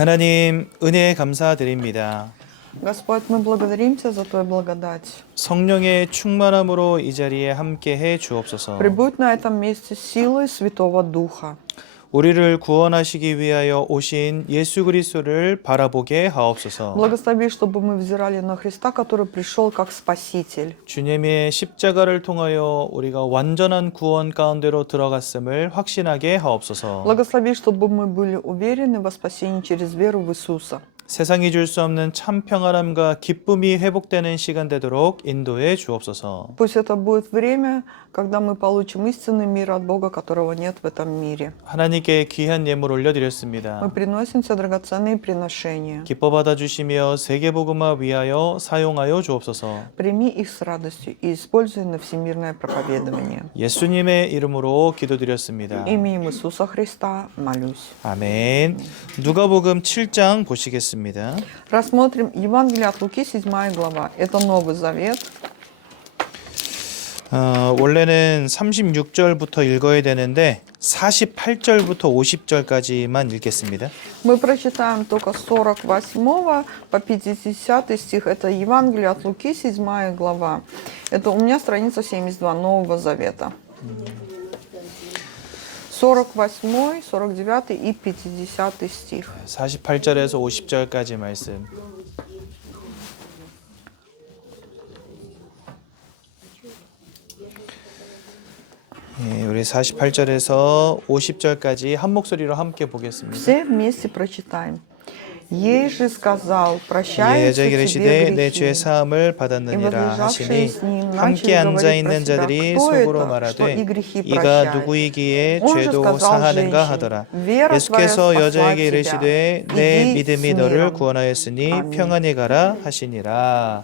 하나님 은혜 감사드립니다. Господь, мы благодарим Тебя за Твою благодать. 성령의 충만함으로 이 자리에 함께해 주옵소서. Прибудь на этом месте силой Святого Духа. 우리를 구원하시기 위하여 오신 예수 그리스도를 바라보게 하옵소서. Благослови, чтобы мы взирали на Христа, который пришел как Спаситель. 주님의 십자가를 통하여 우리가 완전한 구원 가운데로 들어갔음을 확신하게 하옵소서. Благослови, чтобы мы были уверены во спасении через веру в Иисуса. 세상이 줄 수 없는 참 평안함과 기쁨이 회복되는 시간 되도록 인도해 주옵소서. Пусть это будет время, когда мы получим истинный мир от Бога, которого нет в этом мире. 하나님께 귀한 예물 올려드렸습니다. Мы приносим Тебе драгоценные приношения. 기뻐 받아주시며 세계복음화 위하여 사용하여 주옵소서. Прими их с радостью и используй на всемирное проповедование. 예수님의 이름으로 기도드렸습니다. Именем Иисуса Христа молюсь. 아멘. 누가복음 7장 보시겠습니다. Рассмотрим Евангелие от Луки, 7 глава. Это Новый Завет. 원래는 36절부터 읽어야 되는데 48절부터 50절까지만 읽겠습니다. Мы прочитаем только с 48 по 50 стих. Это Евангелие от Луки, 7 глава. Это у меня страница 72 Нового Завета. 48, 49 и 50 стих. 48절에서 50절까지 말씀. 우리 48절에서 50절까지 한 목소리로 함께 보겠습니다. Все вместе прочитаем. Ей же сказал, 예, прощаются 여자에게 тебе 이르시되 내 죄 грехи. 사함을 И 받았느니라 возлежавшие 하시니 с ним 함께 начали 앉아 говорить про 있는 себя, 자들이 кто 속으로 это, что 말하되 и грехи 이가 прощает. 누구이기에 Он же 죄도 сказал 사하는가 женщине, 하더라. вера 예수께서 твоя 여자에게 спасла 이르시되 тебя. 내 이기 믿음이 с 너를 миром. 구원하였으니 아멘. 평안히 가라 하시니라.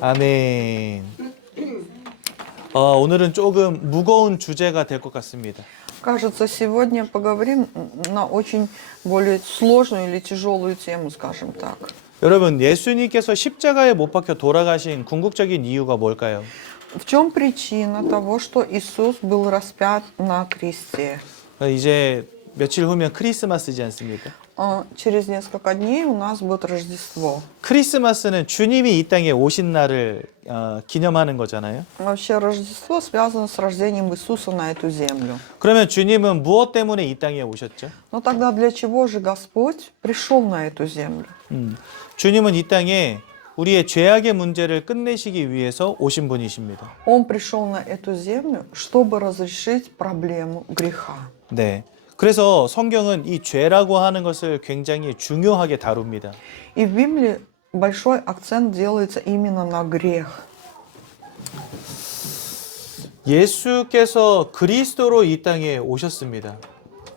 아멘. 오늘은 조금 무거운 주제가 될 것 같습니다. Кажется, сегодня поговорим на очень более сложную или тяжелую тему, скажем так. 여러분, 예수님께서 십자가에 못 박혀 돌아가신 궁극적인 이유가 뭘까요? В чем причина того, что Иисус был распят на кресте? 이제 며칠 후면 크리스마스지 않습니까? Через несколько дней у нас будет Рождество. 크리스마스는 주님이 이 땅에 오신 날을 기념하는 거잖아요. Вообще Рождество связано с рождением Иисуса на эту землю. 그러면 주님은 무엇 때문에 이 땅에 오셨죠? Но тогда для чего же Господь пришел на эту землю? 주님은 이 땅에 우리의 죄악의 문제를 끝내시기 위해서 오신 분이십니다. Он пришел на эту землю, чтобы разрешить проблему греха. 네. 그래서 성경은 이 죄라고 하는 것을 굉장히 중요하게 다룹니다. И в Библии большой акцент делается именно на грех. 예수께서 그리스도로 이 땅에 오셨습니다.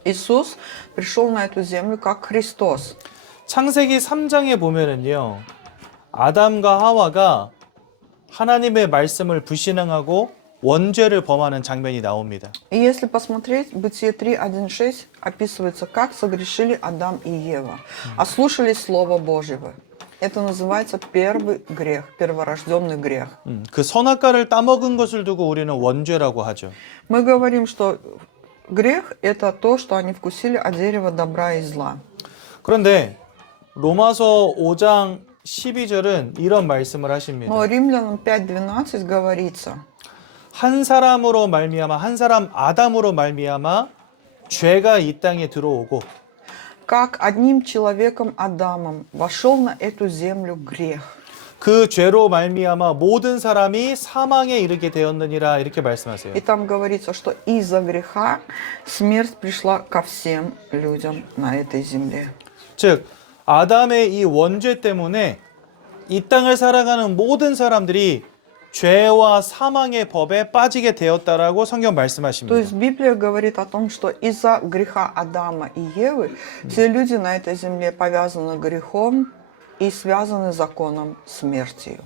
Иисус пришел на эту землю как Христос. 창세기 3장에 보면은요. 아담과 하와가 하나님의 말씀을 불신앙하고 원죄를 범하는 장면이 나옵니다. И если посмотреть, Бытие 3:1-6 описывается, как согрешили Адам и Ева, ослушались Слова Божьего. Это называется первый грех, перворожденный грех. 그 선악과를 따먹은 것을 두고 우리는 원죄라고 하죠. Мы говорим, что грех – это то, что они вкусили от дерева добра и зла. 그런데 로마서 5장 12절은 이런 말씀을 하십니다. Но Римлянам 5:12 говорится, 한 사람으로 말미암아 한 사람 아담으로 말미암아 죄가 이 땅에 들어오고 как одним человеком Адамом вошел на эту землю грех. 그 죄로 말미암아 모든 사람이 사망에 이르게 되었느니라 이렇게 말씀하세요. И там говорится, что из-за греха смерть пришла ко всем людям на этой земле. 즉 아담의 이 원죄 때문에 이 땅을 살아가는 모든 사람들이 죄와 사망의 법에 빠지게 되었다라고 성경 То 말씀하십니다. есть Библия говорит о том, что из-за греха Адама и Евы все люди на этой земле повязаны грехом и связаны законом смерти.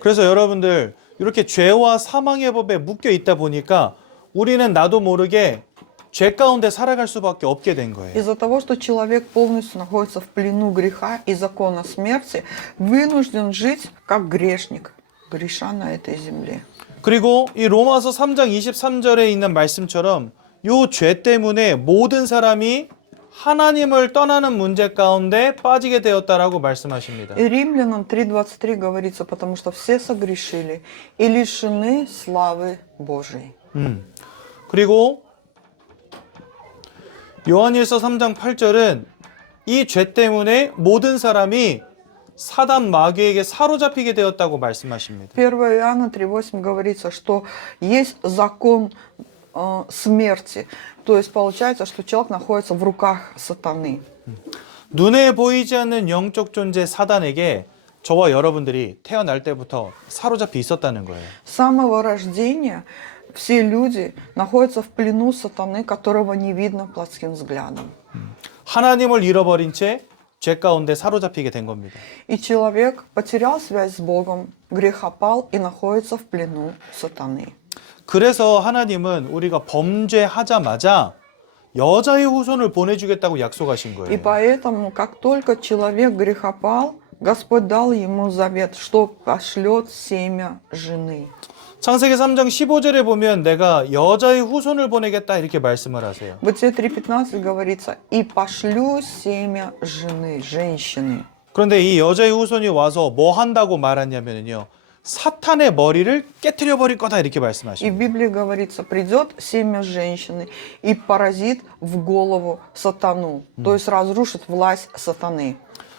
그래서 여러분들 이렇게 죄와 사망의 법에 묶여 있다 보니까 우리는 나도 모르게 죄 가운데 살아갈 수밖에 없게 된 거예요. Из-за того, что человек полностью находится в плену греха и закона смерти, вынужден жить как грешник, греша на этой земле. 그리고 이 로마서 3장 23절에 있는 말씀처럼 요 죄 때문에 모든 사람이 하나님을 떠나는 문제 가운데 빠지게 되었다라고 말씀하십니다. И Римлянам 3:23 говорится, потому что все согрешили и лишены славы Божией. 그리고 요한일서 3장 8절은 이 죄 때문에 모든 사람이 사단 마귀에게 사로잡히게 되었다고 말씀하십니다. 1 Иоанна 3:8 говорится, что есть закон смерти. То есть получается, что человек находится в руках сатаны. 눈에 보이지 않는 영적 존재 사단에게 저와 여러분들이 태어날 때부터 사로잡혀 있었다는 거예요. С самого рождения все люди находятся в плену сатаны, которого не видно плотским взглядом. 하나님을 잃어버린 채 죄 가운데 사로잡히게 된 겁니다. И человек потерял связь с Богом, грехопал и находится в плену сатаны. 그래서 하나님은 우리가 범죄하자마자 여자의 후손을 보내주겠다고 약속하신 И 거예요. поэтому, как только человек грехопал, Господь дал ему завет, что пошлет семя жены. 창세기 3장 15절에 보면 내가 여자의 후손을 보내겠다 이렇게 말씀을 하세요. Бытие 3:15 говорится, и пошлю семя жены, женщины. 그런데 이 여자의 후손이 와서 뭐 한다고 말하냐면요. 사탄의 머리를 깨트려 버릴 거다 이렇게 И 말씀하십니다. в Библии говорится, придет семя женщины и поразит в голову сатану, то есть разрушит власть сатаны.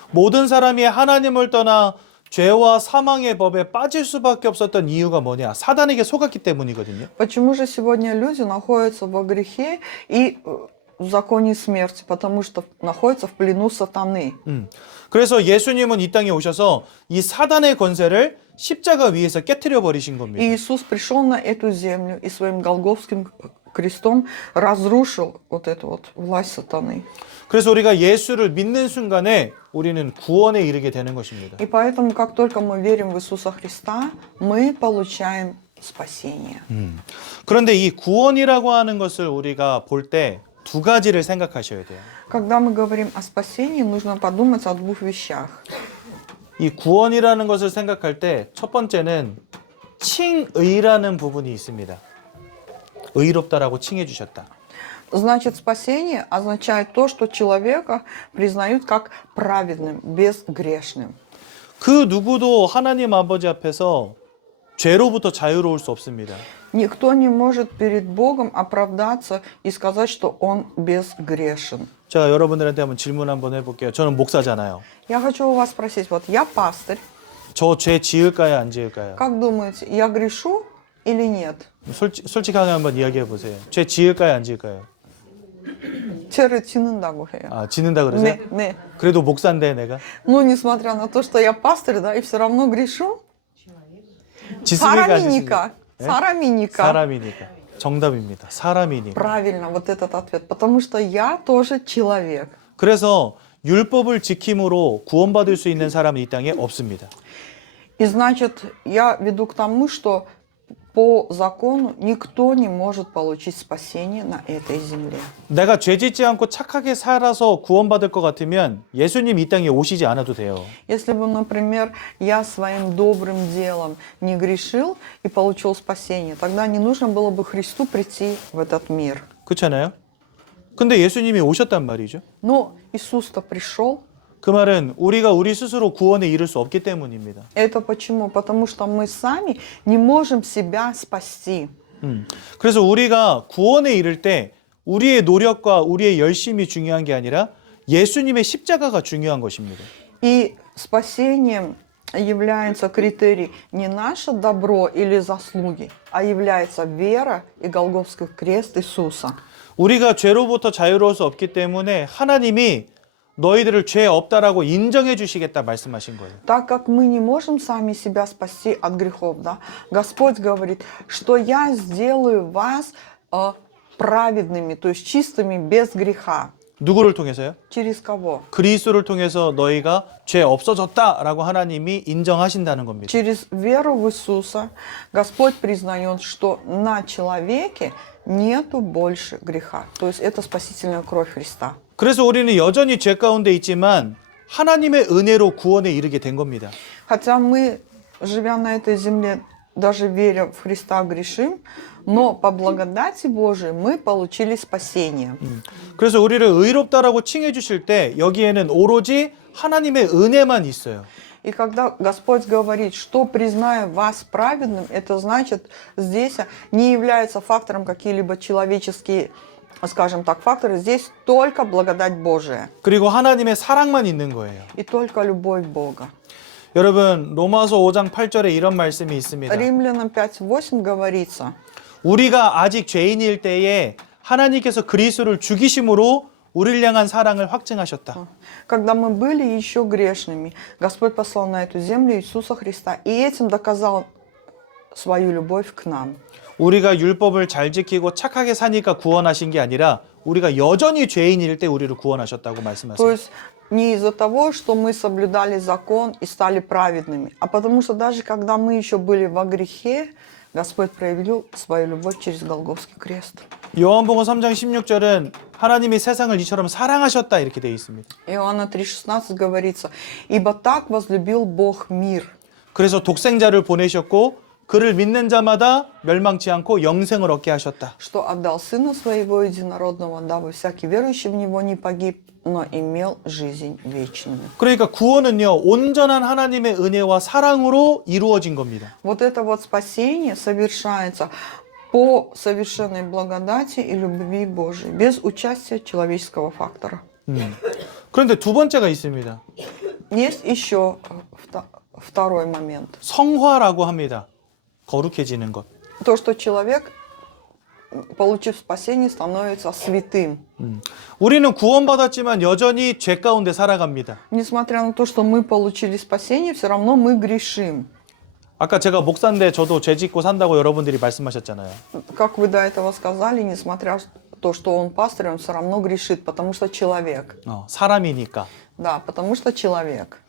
모든 사람이 하나님을 떠나 죄와 사망의 법에 빠질 수밖에 없었던 이유가 뭐냐? 사단에게 속았기 때문이거든요. Почему же сегодня люди находятся во грехе и в законе смерти? Потому что находятся в плену сатаны. 그래서 예수님은 이 땅에 오셔서 이 사단의 권세를 십자가 위에서 깨트려 버리신 И 겁니다. Иисус пришел на эту землю и своим голгофским крестом разрушил вот эту вот власть сатаны. 그래서 우리가 예수를 믿는 순간에 우리는 구원에 이르게 되는 것입니다. И поэтому, как только мы верим в Иисуса Христа, мы получаем спасение. 그런데 이 구원이라고 하는 것을 우리가 볼 때 두 가지를 생각하셔야 돼요. Когда мы говорим о спасении, нужно подумать о двух вещах. 이 구원이라는 것을 생각할 때 첫 번째는 칭의라는 부분이 있습니다. 의롭다라고 칭해 주셨다. Значит, спасение означает то, что человека признают как праведным, безгрешным. 그 누구도 하나님 아버지 앞에서 죄로부터 자유로울 수 없습니다. Никто не может перед Богом оправдаться и сказать, что он безгрешен. 제가 여러분들한테 한번 질문 한번 해볼게요. 저는 목사잖아요. Я хочу у вас спросить, вот я пастырь, 저 죄 지을까요, 안 지을까요? как думаете, я грешу или нет? 솔직하게 한번 이야기해 보세요. 죄 지을까요, 안 지을까요? 죄를 짓는다고 해요. 아, 짓는다 그러세요? 네, 네. 그래도 목사인데 내가 Ну, несмотря на то, что я пастырь, да, и все равно грешу. 짓습니까, 안 사람이니까. 짓습니까? 예? 사람이니까. 사람이니까. 정답입니다. 사람이니까. Правильно, вот этот ответ. Потому что я тоже человек. 그래서 율법을 지킴으로 구원받을 수 있는 사람은 이 땅에 없습니다. И значит, я веду к тому, что по закону никто не может получить спасение на этой земле. 내가 죄 짓지 않고 착하게 살아서 구원받을 것 같으면 예수님 이 땅에 오시지 않아도 돼요. Если бы, например, я своим добрым делом не грешил и получил спасение, тогда не нужно было бы Христу прийти в этот мир. 그렇잖아요? 근데 예수님이 오셨단 말이죠. Но Иисус-то пришел. 그 말은 우리가 우리 스스로 구원에 이를 수 없기 때문입니다. Это почему? Потому что мы сами не можем себя спасти. 그래서 우리가 구원에 이를 때 우리의 노력과 우리의 열심이 중요한 게 아니라 예수님의 십자가가 중요한 것입니다. И спасением является критерий не наше добро или заслуги, а является вера и Голгофский крест Иисуса. 우리가 죄로부터 자유로울 수 없기 때문에 하나님이 너희들을 죄 없다라고 인정해 주시겠다 말씀하신 거예요. Так как мы не можем сами себя спасти от грехов, да, Господь говорит, что я сделаю вас праведными, то есть чистыми без греха. 누구를 통해서요? Через кого? 그리스도를 통해서 너희가 죄 없어졌다라고 하나님이 인정하신다는 겁니다. Через веру в Иисуса Господь признает, что на человеке нету больше греха. То есть это спасительная кровь Христа. 그래서 우리는 여전히 죄 가운데 있지만 하나님의 은혜로 구원에 이르게 된 겁니다. Хотя мы, живя на этой земле, даже веря в Христа, грешим, но по благодати Божией мы получили спасение. 그래서 우리를 의롭다라고 칭해 주실 때 여기에는 오로지 하나님의 은혜만 있어요. И когда Господь говорит, что признаю вас праведным, это значит, здесь не является фактором какие-либо человеческие, скажем так, факторы. Здесь только благодать Божия 그리고 하나님의 사랑만 있는 거예요. и только любовь Бога. 여러분 로마서 5장 8절에 이런 말씀이 있습니다. Римлянам 5:8 говорится, 우리가 아직 죄인일 때에 하나님께서 그리스도를 죽이심으로 우리를 향한 사랑을 확증하셨다. когда мы были еще грешными, Господь послал на эту землю Иисуса Христа и этим доказал свою любовь к нам. 우리가 율법을 잘 지키고 착하게 사니까 구원하신 게 아니라 우리가 여전히 죄인일 때 우리를 구원하셨다고 То 말씀하세요. есть не из-за того, что мы соблюдали закон и стали праведными, а потому что даже когда мы еще были во грехе, Господь проявил свою любовь через Голгофский крест. 요한복음 3장 16절은 하나님이 세상을 이처럼 사랑하셨다 이렇게 되어 있습니다. Иоанна 3:16 говорится, «Ибо так возлюбил Бог мир». 그래서 독생자를 보내셨고 그를 믿는 자마다 멸망치 않고 영생을 얻게 하셨다. что отдал Сына Своего Единородного, дабы всякий верующий в Него не погиб, но имел жизнь вечную. 그러니까 구원은요 온전한 하나님의 은혜와 사랑으로 이루어진 겁니다. Вот это вот спасение совершается по совершенной благодати и любви Божией, без участия человеческого фактора. 그런데 두 번째가 있습니다. Есть еще второй момент. 성화라고 합니다. 거룩해지는 것. То, что человек, получив спасение, становится святым. 우리는 구원받았지만 여전히 죄 가운데 살아갑니다. Несмотря на то, что мы получили спасение, все равно мы грешим. 아까 제가 목사인데 저도 죄 짓고 산다고 여러분들이 말씀하셨잖아요. Как вы до этого сказали, несмотря на то, что он пастырь, он все равно грешит, потому что человек. 사람이니까. Да, потому что человек.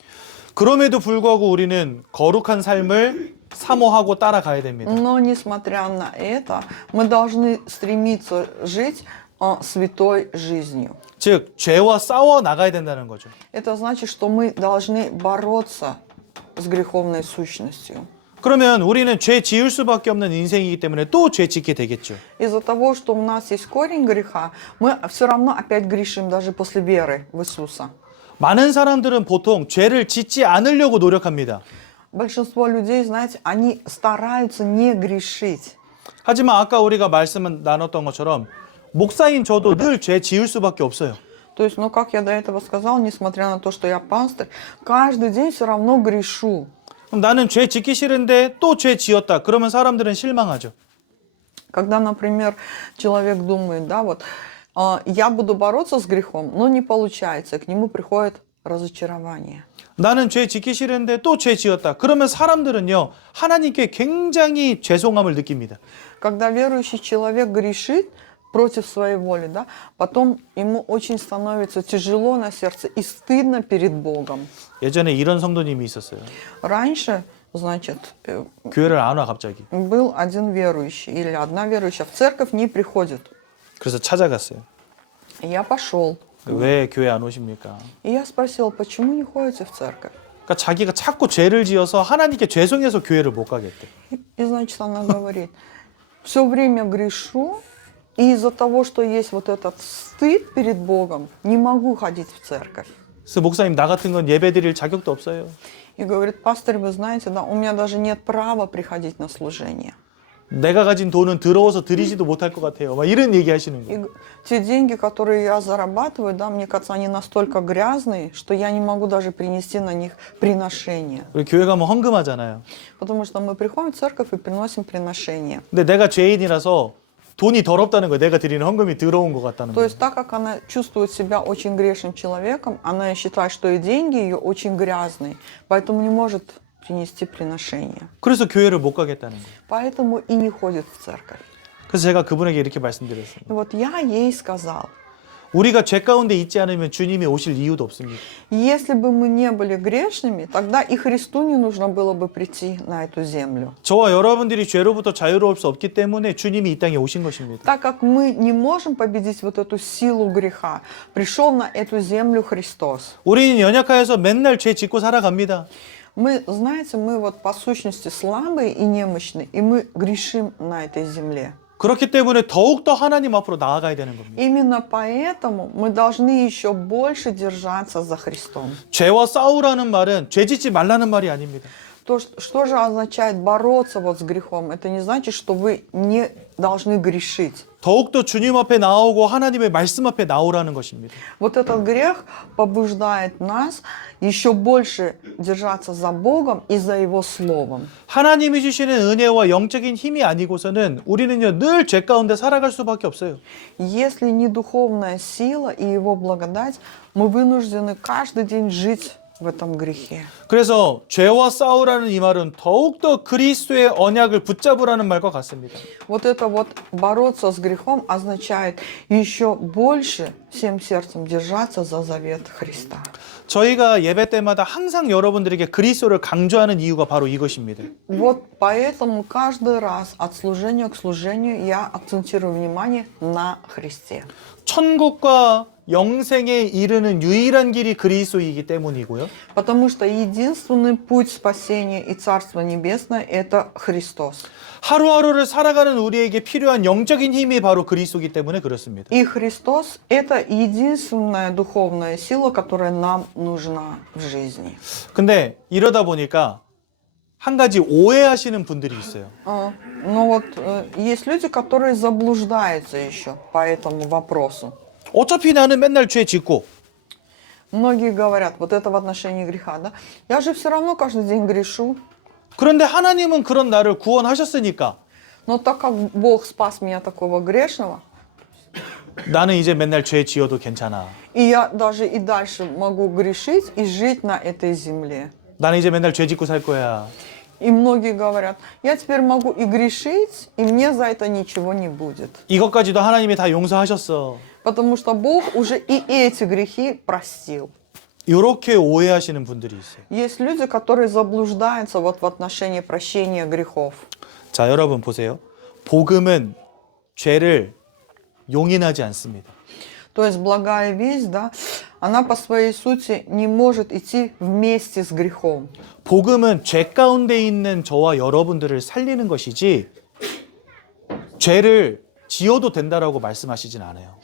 그럼에도 불구하고 우리는 거룩한 삶을 사모하고 따라가야 됩니다. Но несмотря на это, мы должны стремиться жить святой жизнью. 즉 죄와 싸워 나가야 된다는 거죠. Это значит, что мы должны бороться с греховной сущностью. 그러면 우리는 죄 지을 수밖에 없는 인생이기 때문에 또 죄 짓게 되겠죠. Из-за того, что у нас есть корень греха, мы все равно опять грешим даже после веры в Иисуса. 많은 사람들은 보통 죄를 짓지 않으려고 노력합니다. Большинство людей, знаете, они стараются не грешить. 하지만 아까 우리가 말씀 나눴던 것처럼 목사인 저도 늘 죄 지을 수밖에 없어요. То есть, ну, как я до этого сказал, несмотря на то, что я пастырь, каждый день все равно грешу. 그럼 나는 죄 짓기 싫은데 또 죄 지었다. 그러면 사람들은 실망하죠. Когда, например, человек думает, да, вот, я буду бороться с грехом, но не получается, к нему приходит разочарование. 나는 죄 짓기 싫은데 또 죄 지었다. 그러면 사람들은요, 하나님께 굉장히 죄송함을 느낍니다. Когда верующий человек грешит против своей воли, да, потом ему очень становится тяжело на сердце и стыдно перед Богом. 예전에 이런 성도님이 있었어요. Раньше, значит, 교회를 안 와 갑자기. был один верующий или одна верующая, в церковь не приходит. 그래서 찾아갔어요. Я пошел. 왜 교회 안 오십니까? И я спросила, почему не ходите в церковь? 그러니까 자기가 자꾸 죄를 지어서 하나님께 죄송해서 교회를 못 가겠대. И значит, она говорит, все время грешу, и из-за того, что есть вот этот стыд перед Богом, не могу ходить в церковь. 그래서 목사님 나 같은 건 예배 드릴 자격도 없어요. И говорит, пастор, вы знаете, да, у меня даже нет права приходить на служение. 내가 가진 돈은 더러워서 드리지도 못할 것 같아요. 막 이런 얘기 하시는 И 거예요. те деньги, которые я зарабатываю, да, мне кажется, они настолько грязные, что я не могу даже принести на них приношение. 우리 교회 가면 헌금하잖아요. Потому что мы приходим в церковь и приносим приношение. 근데 내가 죄인이라서 돈이 더럽다는 거예요. 내가 드리는 헌금이 더러운 것 같다는 То 거예요. есть так как она чувствует себя очень грешным человеком, она считает, что и деньги ее очень грязные, поэтому не может принести приношение. 그래서 교회를 못 가겠다는 거예요. Поэтому и не ходит в церковь. 그래서 제가 그분에게 이렇게 말씀드렸어요. И вот я ей сказал, 우리가 죄 가운데 있지 않으면 주님이 오실 이유도 없습니다. если бы мы не были грешными, тогда и Христу не нужно было бы прийти на эту землю. 저와 여러분들이 죄로부터 자유로울 수 없기 때문에 주님이 이 땅에 오신 것입니다. Так как мы не можем победить вот эту силу греха, пришел на эту землю Христос. 우리는 연약하여서 맨날 죄 짓고 살아갑니다. Мы, знаете, мы вот по сущности слабые и немощные, и мы грешим на этой земле. 그렇기 때문에 더욱더 하나님 앞으로 나아가야 되는 겁니다. Именно поэтому мы должны еще больше держаться за Христом. 죄와 싸우라는 말은 죄 짓지 말라는 말이 아닙니다. То, что же означает бороться вот с грехом? Это не значит, что вы не должны грешить. 더욱더 주님 앞에 나오고 하나님의 말씀 앞에 나오라는 것입니다. Вот этот грех побуждает нас еще больше держаться за Богом и за Его Словом. 하나님이 주시는 은혜와 영적인 힘이 아니고서는 우리는요 늘 죄 가운데 살아갈 수밖에 없어요. Если не духовная сила и Его благодать, мы вынуждены каждый день жить в этом грехе. 그래서 죄와 싸우라는 이 말은 더욱더 그리스도의 언약을 붙잡으라는 말과 같습니다. Вот это вот бороться с грехом означает еще больше всем сердцем держаться за завет Христа. 저희가 예배 때마다 항상 여러분들에게 그리스도를 강조하는 이유가 바로 이것입니다. Вот поэтому каждый раз от служения к служению я акцентирую внимание на Христе. 천국과 영생에 이르는 유일한 길이 그리스도이기 때문이고요. Потому что единственный путь спасения и Царства Небесное – это Христос. 하루하루를 살아가는 우리에게 필요한 영적인 힘이 바로 그리스도이기 때문에 그렇습니다. И Христос – это единственная духовная сила, которая нам нужна в жизни. 근데 이러다 보니까 한 가지 오해하시는 분들이 있어요. Но вот есть люди, которые заблуждаются еще по этому вопросу. 어차피 나는 맨날 죄 짓고 Многие говорят, вот это в отношении греха, да? Я же все равно каждый день грешу. 그런데 하나님은 그런 나를 구원하셨으니까 Но так как Бог спас меня такого грешного, 나는 이제 맨날 죄 지어도 괜찮아. и я даже и дальше могу грешить и жить на этой земле. 나는 이제 맨날 죄 짓고 살 거야. И многие говорят, я теперь могу и грешить, и мне за это ничего не будет. 이것까지도 하나님이 다 용서하셨어. Потому что Бог уже и эти грехи простил. 이렇게 오해하시는 분들이 있어요. Есть люди, которые заблуждаются вот в отношении прощения грехов. 자, 여러분 보세요. 복음은 죄를 용인하지 않습니다. То есть благая весть, да, она по своей сути не может идти вместе с грехом. 복음은 죄 가운데 있는 저와 여러분들을 살리는 것이지 죄를 지어도 된다라고 말씀하시진 않아요.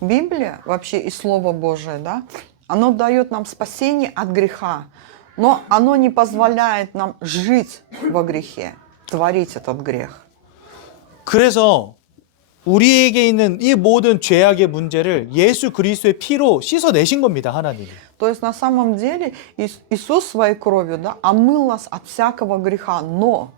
Библия, вообще и Слово Божие, да, оно дает нам спасение от греха, но оно не позволяет нам жить во грехе, творить этот грех. 그래서 우리에게 있는 이 모든 죄악의 문제를 예수 그리스도의 피로 씻어내신 겁니다, 하나님이. То есть на самом деле Иисус своей кровью, да, омыл нас от всякого греха, но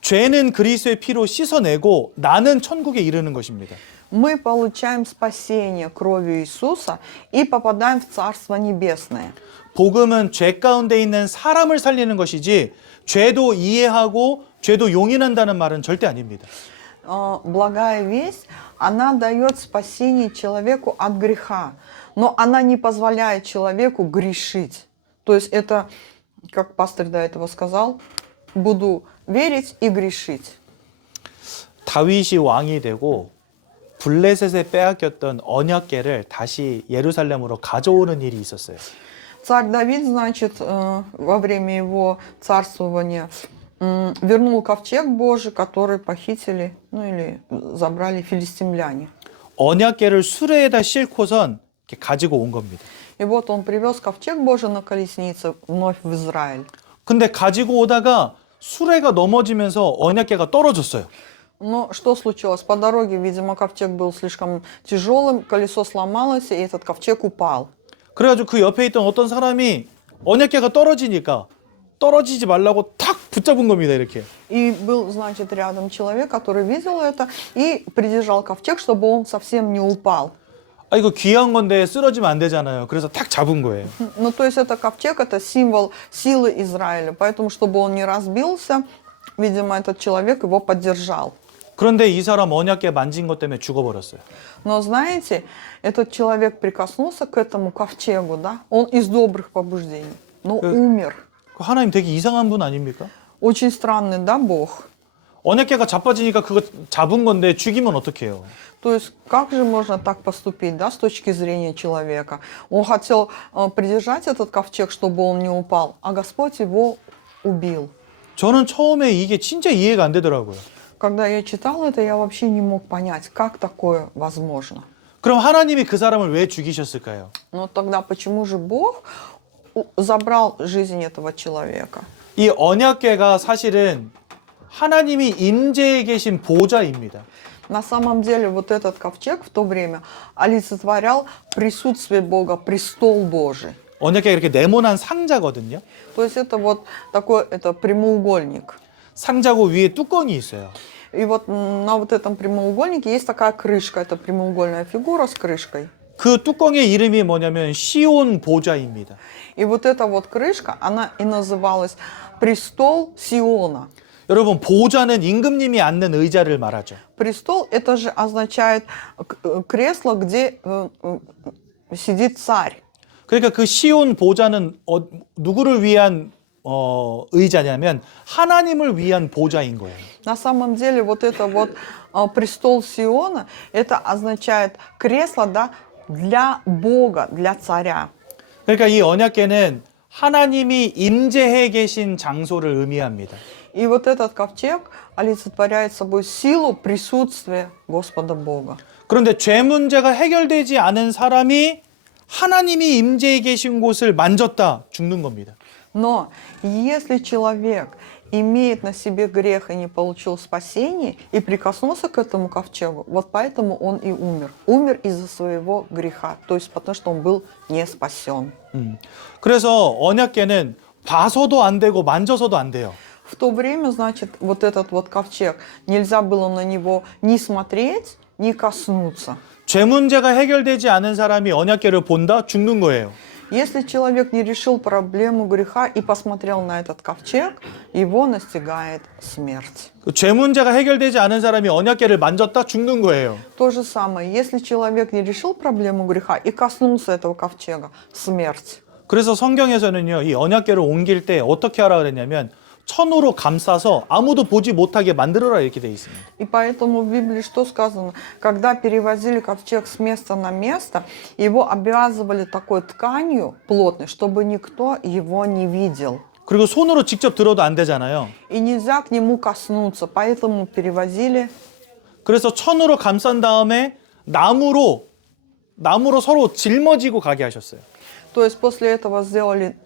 죄는 그리스도의 피로 씻어내고 나는 천국에 이르는 것입니다. мы получаем спасение кровью Иисуса и попадаем в Царство Небесное. 복음은 죄 가운데 있는 사람을 살리는 것이지 죄도 이해하고 죄도 용인한다는 말은 절대 아닙니다. Благая весть, она дает спасение человеку от греха, но она не позволяет человеку грешить. То есть это, как пастор до этого сказал, буду верить и грешить. 다윗이 왕이 되고 블레셋에 빼앗겼던 언약궤를 다시 예루살렘으로 가져오는 일이 있었어요. Царь Давид, значит, во время его царствования вернул ковчег Божий, который похитили, ну или забрали филистимляне. 언약궤를 수레에다 싣고선 이렇게 가지고 온 겁니다. И вот он привез ковчег Божий на колеснице вновь в Израиль. 근데 가지고 오다가 수레가 넘어지면서 언약궤가 떨어졌어요. Но что случилось? По дороге, видимо, ковчег был слишком тяжелым, колесо сломалось, и этот ковчег упал. 그래가지고 그 옆에 있던 어떤 사람이 언약궤가 떨어지니까 떨어지지 말라고 탁 붙잡은 겁니다, 이렇게. И был, значит, рядом человек, который видел это, и придержал ковчег, чтобы он совсем не упал. 아, 이거 귀한 건데 쓰러지면 안 되잖아요. 그래서 탁 잡은 거예요. Ну, то есть это ковчег, это символ силы Израиля, поэтому, чтобы он не разбился, видимо, этот человек его поддержал. 그런데 이 사람 언약궤 만진 것 때문에 죽어버렸어요. Но знаете, этот человек прикоснулся к этому ковчегу, да? Он из добрых побуждений, но умер. 하나님 되게 이상한 분 아닙니까? Очень странный, да, Бог? 언약궤가 자빠지니까 그거 잡은 건데 죽이면 어떡해요? То есть как же можно так поступить, да, с точки зрения человека? Он хотел придержать этот ковчег, чтобы он не упал, а Господь его убил. 저는 처음에 이게 진짜 이해가 안 되더라고요. Когда я читал это, я вообще не мог понять, как такое возможно. 그럼 하나님이 그 사람을 왜 죽이셨을까요? Но тогда почему же Бог забрал жизнь этого человека? 이 언약궤가 사실은 하나님이 임재해 계신 보좌입니다. На самом деле вот этот ковчег в то время олицетворял присутствие Бога, престол Божий. 언약궤가 이렇게 네모난 상자거든요. То есть это вот такой это прямоугольник. 상자고 위에 뚜껑이 있어요. И вот на вот этом прямоугольнике есть такая крышка, это прямоугольная фигура с крышкой. 그 뚜껑의 이름이 뭐냐면 시온 보좌입니다. И вот эта вот крышка, она и называлась престол Сиона. 여러분, 보좌는 임금님이 앉는 의자를 말하죠. Престол это же означает кресло, где сидит царь. 그러니까 그 시온 보좌는 누구를 위한 의자냐면 하나님을 위한 보좌인 거예요. На самом деле вот это вот престол Сиона, это означает кресло, да, для Бога, для царя. 그러니까 이 언약궤는 하나님이 임재해 계신 장소를 의미합니다. И вот этот ковчег олицетворяет собой силу присутствия Господа Бога. 그런데 죄 문제가 해결되지 않은 사람이 하나님이 임재해 계신 곳을 만졌다 죽는 겁니다. Но если человек имеет на себе грех и не получил спасения, и прикоснулся к этому ковчегу, вот поэтому он и умер. Умер из-за своего греха, то есть потому что он был не спасен. 그래서 언약궤는 봐서도 안 되고 만져서도 안 돼요. В то время, значит, вот этот вот ковчег, нельзя было на него ни смотреть, ни коснуться. 죄 문제가 해결되지 않은 사람이 언약궤를 본다 죽는 거예요. Если человек не решил проблему греха и посмотрел на этот ковчег, его настигает смерть. 죄 문제가 해결되지 않은 사람이 언약궤를 만졌다 죽는 거예요. То же самое, если человек не решил проблему греха и коснулся этого ковчега, смерть. 그래서 성경에서는요, 이 언약궤를 옮길 때 어떻게 하라 그랬냐면 천으로 감싸서 아무도 보지 못하게 만들어라 이렇게 돼 있습니다. И поэтому в Библии что сказано? Когда перевозили ковчег с места на место, его обвязывали такой тканью плотной, чтобы никто его не видел. 그리고 손으로 직접 들어도 안 되잖아요. И нельзя к нему коснуться, поэтому перевозили. 그래서 천으로 감싼 다음에 나무로 서로 짊어지고 가게 하셨어요. То есть после этого сделали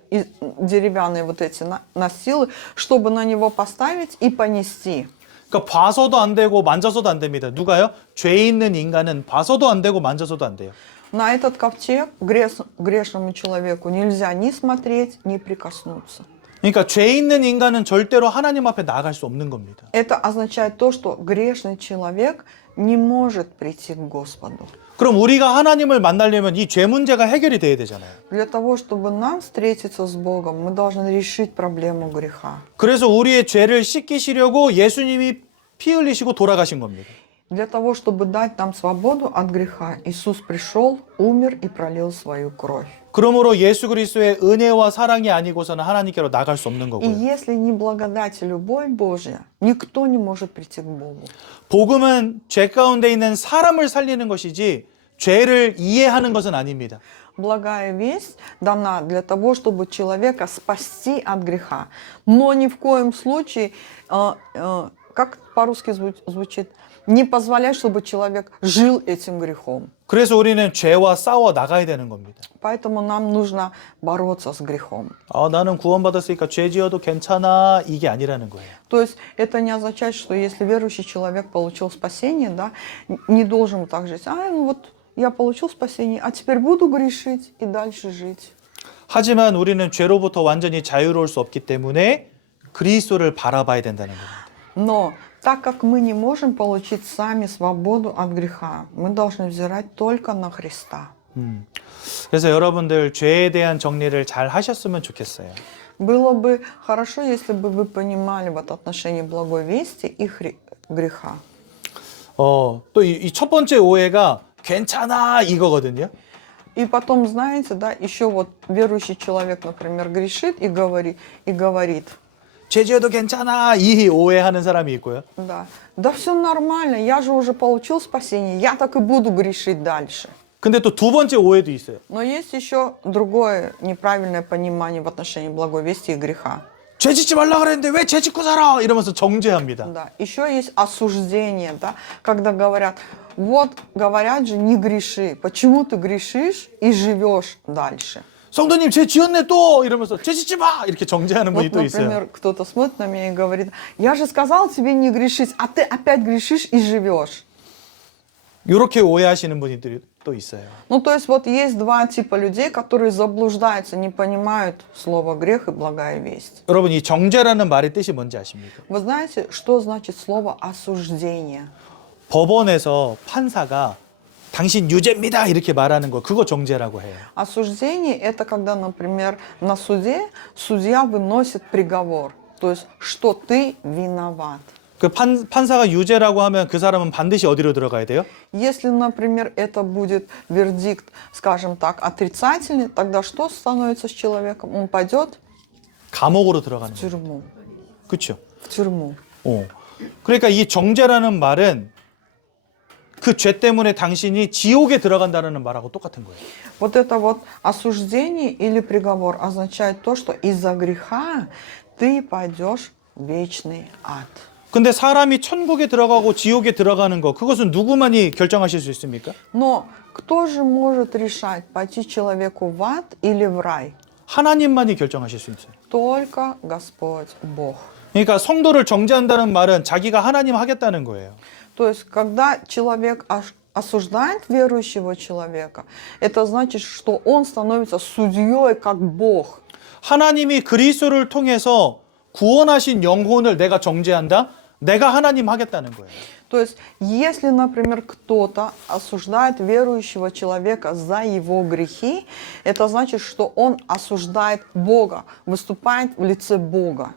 деревянные вот эти настилы, чтобы на него поставить и понести. 그러니까 봐서도 안 되고 만져서도 안 됩니다. 누가요? 죄 있는 인간은 봐서도 안 되고 만져서도 안 돼요. На этот ковчег грешному человеку нельзя ни смотреть, ни прикоснуться. 그러니까 죄 있는 인간은 절대로 하나님 앞에 나아갈 수 없는 겁니다. Это означает то, что грешный человек не может прийти к Господу. 그럼 우리가 하나님을 만나려면 이 죄 문제가 해결이 돼야 되잖아요. Для того, чтобы нам встретиться с Богом, мы должны решить проблему греха. 그래서 우리의 죄를 씻기시려고 예수님이 피 흘리시고 돌아가신 겁니다. Для того, чтобы дать нам свободу от греха, Иисус пришел, умер и пролил свою кровь. 그러므로 예수 그리스도의 은혜와 사랑이 아니고서는 하나님께로 나갈 수 없는 И 거고요. если не благодать и любовь Божья, никто не может прийти к Богу. 복음은 죄 가운데 있는 사람을 살리는 것이지 죄를 이해하는 것은 아닙니다. Благая весть дана для того, чтобы человека спасти от греха. Но ни в коем случае, как по-русски звучит, не позволять, чтобы человек жил этим грехом. 그래서 우리는 죄와 싸워 나가야 되는 겁니다. Поэтому нам нужно бороться с грехом. 나는 구원받았으니까 죄 지어도 괜찮아 이게 아니라는 거예요. То есть это не означает, что если верующий человек получил спасение, да, не должен так жить. Ну вот я получил спасение, а теперь буду грешить и дальше жить. 하지만 우리는 죄로부터 완전히 자유로울 수 없기 때문에 그리스도를 바라봐야 된다는 겁니다. Но так как мы не можем получить сами свободу от греха, мы должны взирать только на Христа. 그래서 여러분들 죄에 대한 정리를 잘 하셨으면 좋겠어요. Было бы хорошо, если бы вы понимали вот отношение благой вести и греха. 또 이 첫 번째 오해가 괜찮아 이거거든요. И потом, знаете, да, еще вот верующий человек, например, грешит и говорит, 죄 지어도 괜찮아 이 오해하는 사람이 있고요. да все нормально, я же уже получил спасение, я так и буду грешить дальше. 근데 또 두 번째 오해도 있어요. Но есть еще другое неправильное понимание в отношении благой вести и греха. 죄 짓지 말라 그랬는데 왜 죄 짓고 살아? 이러면서 정죄합니다. Да. Еще есть осуждение, да, когда говорят, вот говорят же, не греши. Почему ты грешишь и живешь дальше? 성도님 죄 지었네 또 이러면서 죄 짓지 마 이렇게 정죄하는 분이 Вот, 또 있어요. например, кто-то смотрит на меня и говорит, я же сказал тебе не грешить, а ты опять грешишь и живешь. 이렇게 오해하시는 분들이 또 있어요. Ну, то есть вот есть два типа людей, которые заблуждаются, не понимают слово грех и благая весть. 여러분 이 정죄라는 말의 뜻이 뭔지 아십니까? Вы знаете, что значит слово осуждение? 법원에서 판사가 당신 유죄입니다 이렇게 말하는 거 그거 정죄라고 해요. Осуждение – это когда, например, на суде судья выносит приговор, то есть, что ты виноват. 그 판사가 유죄라고 하면 그 사람은 반드시 어디로 들어가야 돼요? Если, например, это будет вердикт, скажем так, отрицательный, тогда что становится с человеком? Он пойдет 감옥으로 들어가는 в 거예요. тюрьму. 그렇죠? В тюрьму. 그러니까 이 정죄라는 말은 그 죄 때문에 당신이 지옥에 들어간다는 말하고 똑같은 거예요. Вот это вот осуждение или приговор означает то, что из-за греха ты пойдешь в вечный ад. 근데 사람이 천국에 들어가고 지옥에 들어가는 거 그것은 누구만이 결정하실 수 있습니까? Но кто же может решать, пойти человеку в ад или в рай? 하나님만이 결정하실 수 있어요. Только Господь Бог. 그러니까 성도를 정죄한다는 말은 자기가 하나님 하겠다는 거예요. То есть, когда человек осуждает верующего человека, это значит, что он становится судьей как Бог. 하나님이 그리스도를 통해서 구원하신 영혼을 내가 정죄한다? 내가 하나님 하겠다는 거예요. То есть, если, например, кто-то осуждает верующего человека за его грехи, это значит, что он осуждает Бога, выступает в лице Бога.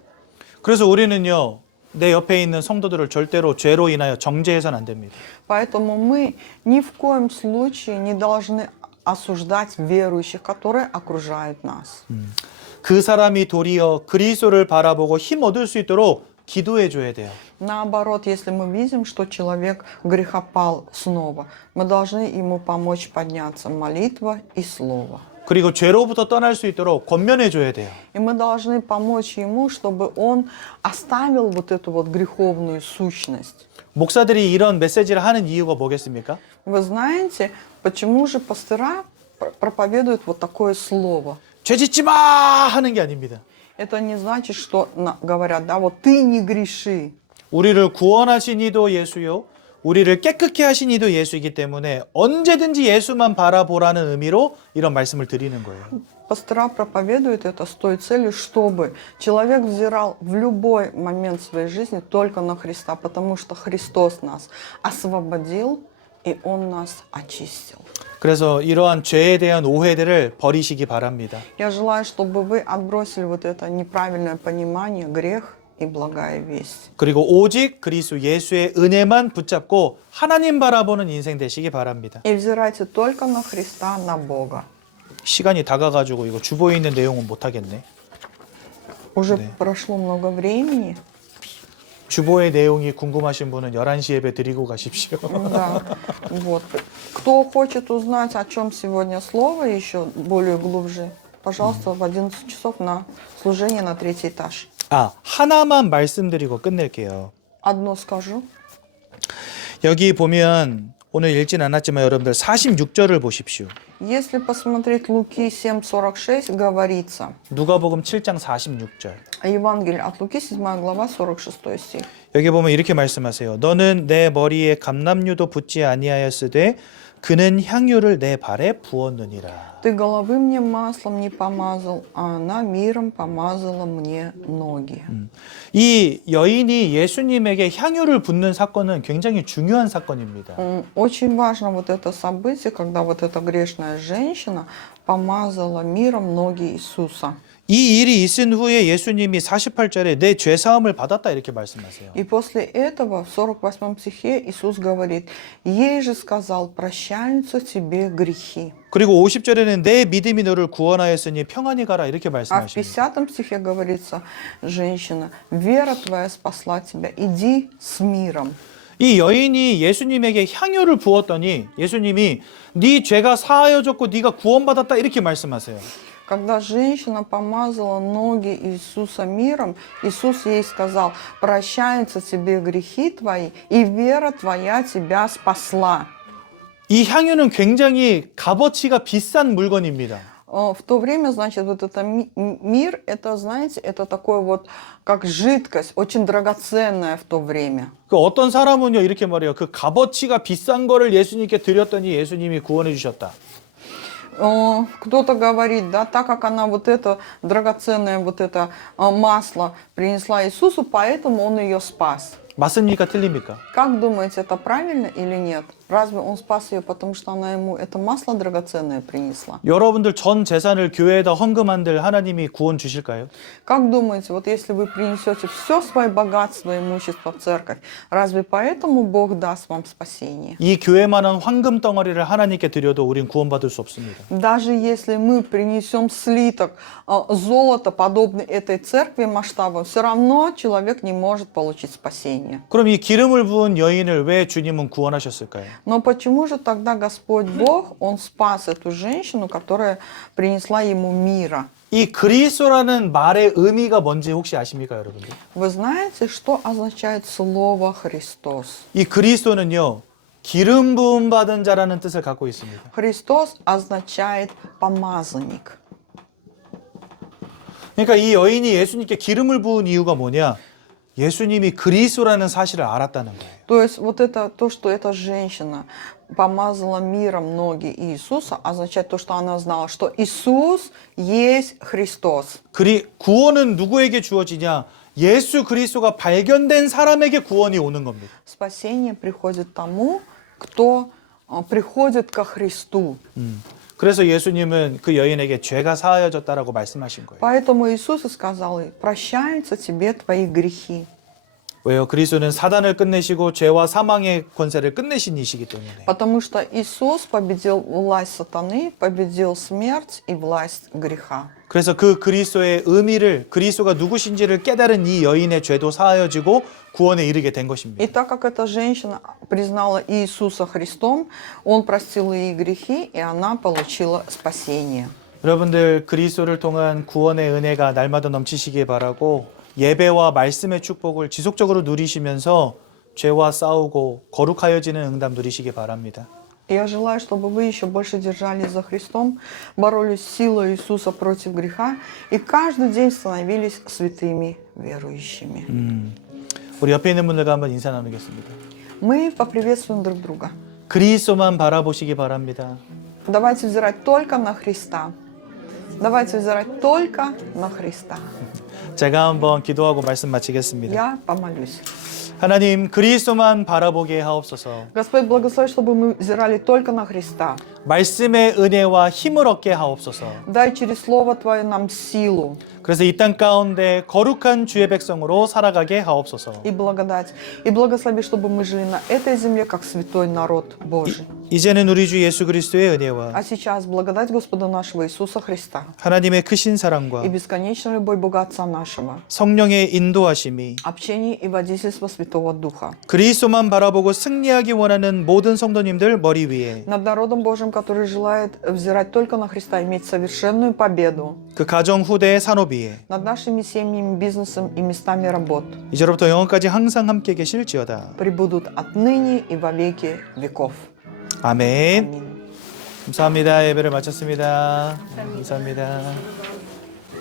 그래서 우리는요, 내 옆에 있는 성도들을 절대로 죄로 인하여 정죄해서는 안 됩니다. Поэтому мы ни в коем случае не должны осуждать верующих, которые окружают нас. 그 사람이 도리어 그리스도를 바라보고 힘 얻을 수 있도록 기도해 줘야 돼요. Наоборот, если мы видим, что человек грехопал снова, мы должны ему помочь подняться. Молитва и слово. 그리고 죄로부터 떠날 수 있도록 권면해 줘야 돼요. И мы должны помочь ему, чтобы он оставил вот эту вот греховную сущность. 목사들이 이런 메시지를 하는 이유가 뭐겠습니까? Вы знаете, почему же пастыра проповедуют вот такое слово? 죄 짓지 마 하는 게 아닙니다. Это не значит, что говорят, да, вот ты не греши. 우리를 구원하신 이도 예수요. 우리를 깨끗게 하신 이도 예수이기 때문에 언제든지 예수만 바라보라는 의미로 이런 말씀을 드리는 거예요. Пастора проповедуют это с той целью, чтобы человек взирал в любой момент своей жизни только на Христа, потому что Христос нас освободил, и Он нас очистил. 그래서 이러한 죄에 대한 오해들을 버리시기 바랍니다. Я желаю, чтобы вы отбросили вот это неправильное понимание, грех и благая весть. 그리고 오직 그리스도 예수의 은혜만 붙잡고 하나님 바라보는 인생 되시기 바랍니다. И взирайте только на Христа, на Бога. 시간이 다가가지고 이거 주보에 있는 내용은 못하겠네. Уже 네. прошло много времени. 주보의 내용이 궁금하신 분은 11시 예배 드리고 가십시오. Да, вот. Кто хочет узнать, о чем сегодня слово еще более глубже, пожалуйста, в 11 часов на служение на 3-й этаж. 아, 하나만 말씀드리고 끝낼게요. Одно скажу. 여기 보면 오늘 읽진 않았지만 여러분들 46절을 보십시오. Если посмотреть Луки 7:46, говорится, 누가복음 7장 46절. Евангелие от Луки, 7 глава, 46 стих. 여기 보면 이렇게 말씀하세요. 너는 내 머리에 감람류도 붙지 아니하였으되 그는 향유를 내 발에 부었느니라. Ты головы мне маслом не помазал, а она миром помазала мне ноги. 이 여인이 예수님에게 향유를 붓는 사건은 굉장히 중요한 사건입니다. Очень важно вот это событие, когда вот эта грешная женщина помазала миром ноги Иисуса. 이 일이 있은 후에 예수님이 48절에 내 죄사함을 받았다 이렇게 말씀하세요. И после этого в 48 стихе Иисус говорит, ей же сказал, прощаются тебе грехи. 그리고 50절에는 내 믿음이 너를 구원하였으니 평안히 가라 이렇게 А в 말씀하십니다. 50 стихе говорится, женщина, вера твоя спасла тебя, иди с миром. 이 여인이 예수님에게 향유를 부었더니 예수님이 네 죄가 사하여졌고 네가 구원받았다 이렇게 말씀하세요. Когда женщина помазала ноги Иисуса миром, Иисус ей сказал: прощаются тебе грехи твои, и вера твоя тебя спасла. 이 향유는 굉장히 값어치가 비싼 물건입니다. В то время, значит, вот это мир, это, знаете, это такое вот, как жидкость, очень драгоценная в то время. 그 어떤 사람은요 이렇게 말해요. 그 값어치가 비싼 거를 예수님께 드렸더니 예수님이 구원해 주셨다. Кто-то говорит, да, так как она вот это драгоценное вот это масло принесла Иисусу, поэтому он ее спас. 맞습니까? 틀립니까? Как думаете, это правильно или нет? Разве он спас ее, потому что она ему это масло драгоценное принесла? 여러분들 전 재산을 교회에다 헌금한들 하나님이 구원 주실까요? Как думаете, вот если вы принесете все свое богатство, имущество в церковь, разве поэтому Бог даст вам спасение? 이 교회만한 황금 덩어리를 하나님께 드려도 우린 구원받을 수 없습니다. Даже если мы принесем слиток золота, подобный этой церкви масштабом, все равно человек не может получить спасение. 그럼 이 기름을 부은 여인을 왜 주님은 구원하셨을까요? Но почему же тогда Господь Бог, Он спас эту женщину, которая принесла ему мира? 이 그리스도라는 말의 의미가 뭔지 혹시 아십니까, 여러분들? Вы знаете, что означает слово Христос? 이 그리스도는요, 기름 부음 받은 자라는 뜻을 갖고 있습니다. Христос означает помазанник. 그러니까 이 여인이 예수님께 기름을 부은 이유가 뭐냐? 예수님이 그리스도라는 사실을 알았다는 거예요. То есть вот это, то, что эта женщина помазала миром ноги Иисуса, означает то, что она знала, что Иисус есть Христос. 구원은 누구에게 주어지냐? 예수 그리스도가 발견된 사람에게 구원이 오는 겁니다. Спасение приходит тому, кто приходит ко Христу. 그래서 예수님은 그 여인에게 죄가 사하여졌다라고 말씀하신 거예요. Поэтому Иисус и сказал ей: прощаются тебе твои грехи. 왜요? 그리스도는 사단을 끝내시고 죄와 사망의 권세를 끝내신 이시기 때문에. Потому что Иисус победил власть сатаны, победил смерть и власть греха. 그래서 그 그리스도의 의미를, 그리스도가 누구신지를 깨달은 이 여인의 죄도 사하여지고 구원에 이르게 된 것입니다. И так как эта женщина признала Иисуса Христом, Он простил ей грехи, и она получила спасение. 여러분들 그리스도를 통한 구원의 은혜가 날마다 넘치시길 바라고 예배와 말씀의 축복을 지속적으로 누리시면서 죄와 싸우고 거룩하여지는 응답 누리시기 바랍니다. Я желаю, чтобы вы еще больше держались за Христом, боролись с силой Иисуса против греха и каждый день становились святыми верующими. 우리 옆에 있는 분들과 한번 인사 나누겠습니다. Мы поприветствуем друг друга. 그리스도만 바라보시기 바랍니다. Давайте взирать только на Христа. Давайте взирать только на Христа. 제가 한번 기도하고 말씀 마치겠습니다. Я помолюсь. 하나님 그리스도만 바라보게 하옵소서. Господь, благослови, чтобы мы взирали только на Христа. 말씀의 은혜와 힘을 얻게 하옵소서. Дай через Слово Твое нам силу 그래서 이 땅 가운데 거룩한 주의 백성으로 살아가게 하옵소서. и благодать. И благослови, чтобы мы жили на этой земле, как святой народ Божий. 이제는 우리 주 예수 그리스도의 은혜와 А сейчас благодать Господа нашего Иисуса Христа 하나님의 크신 사랑과 и бесконечная любовь Бога Отца нашего, 성령의 인도하심이 общение и водительство Святого Духа 그리스도만 바라보고 승리하기 원하는 모든 성도님들 머리 위에 над народом Божьим, который желает взирать только на Христа, иметь совершенную победу 그 가정 후대의 산업 위에 над нашими семьями, бизнесом и местами работ, 이제로부터 영원까지 항상 함께 계실지어다. пребудут отныне и во веки веков. 아멘. Аминь. 감사합니다. 예배를 마쳤습니다. 감사합니다.